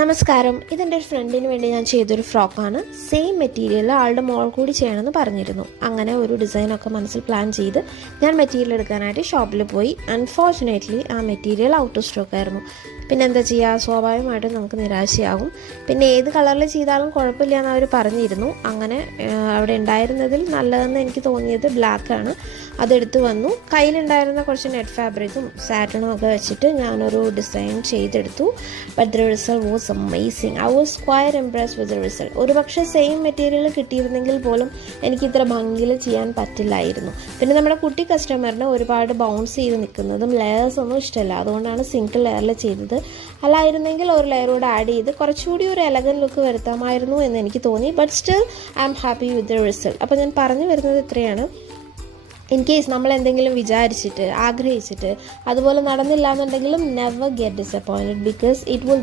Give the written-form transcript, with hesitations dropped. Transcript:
നമസ്കാരം. ഇതെൻ്റെ ഒരു ഫ്രണ്ടിന് വേണ്ടി ഞാൻ ചെയ്തൊരു ഫ്രോക്കാണ്. സെയിം മെറ്റീരിയൽ ആളുടെ മോൾ കൂടി ചെയ്യണമെന്ന് പറഞ്ഞിരുന്നു. അങ്ങനെ ഒരു ഡിസൈനൊക്കെ മനസ്സിൽ പ്ലാൻ ചെയ്ത് ഞാൻ മെറ്റീരിയൽ എടുക്കാനായിട്ട് ഷോപ്പിൽ പോയി. അൺഫോർച്ചുനേറ്റ്ലി ആ മെറ്റീരിയൽ ഔട്ട് ഓഫ് സ്റ്റോക്ക് ആയിരുന്നു. പിന്നെ എന്താ ചെയ്യുക, സ്വാഭാവികമായിട്ടും നമുക്ക് നിരാശയാകും. പിന്നെ ഏത് കളറിൽ ചെയ്താലും കുഴപ്പമില്ല എന്ന് അവർ പറഞ്ഞിരുന്നു. അങ്ങനെ അവിടെ ഉണ്ടായിരുന്നതിൽ നല്ലതെന്ന് എനിക്ക് തോന്നിയത് ബ്ലാക്കാണ്. അതെടുത്ത് വന്നു. കയ്യിലുണ്ടായിരുന്ന കുറച്ച് നെറ്റ് ഫാബ്രിക്കും സാറ്റണും ഒക്കെ വെച്ചിട്ട് ഞാനൊരു ഡിസൈൻ ചെയ്തെടുത്തു. But the result was amazing. I was quiet impressed with the result. ഒരു പക്ഷേ സെയിം മെറ്റീരിയൽ കിട്ടിയിരുന്നെങ്കിൽ പോലും എനിക്ക് ഇത്ര ഭംഗിയിൽ ചെയ്യാൻ പറ്റില്ലായിരുന്നു. പിന്നെ നമ്മുടെ കുട്ടി കസ്റ്റമറിന് ഒരുപാട് ബൗൺസ് ചെയ്ത് നിൽക്കുന്നതും ലെയേഴ്സ് ഒന്നും ഇഷ്ടമല്ല. അതുകൊണ്ടാണ് സിംഗിൾ ലെയറിൽ ചെയ്തത്. അല്ലായിരുന്നെങ്കിൽ ഒരു ലെയറോട് ആഡ് ചെയ്ത് കുറച്ചുകൂടി ഒരു എലഗൻ ലുക്ക് വരുത്താമായിരുന്നു എന്ന് എനിക്ക് തോന്നി. But still I am happy with the result. അപ്പോൾ ഞാൻ പറഞ്ഞു വരുന്നത് ഇത്രയാണ്. ഇൻ കേസ് നമ്മൾ എന്തെങ്കിലും വിചാരിച്ചിട്ട് ആഗ്രഹിച്ചിട്ട് അതുപോലെ നടന്നില്ല എന്നുണ്ടെങ്കിലും never get disappointed, because it will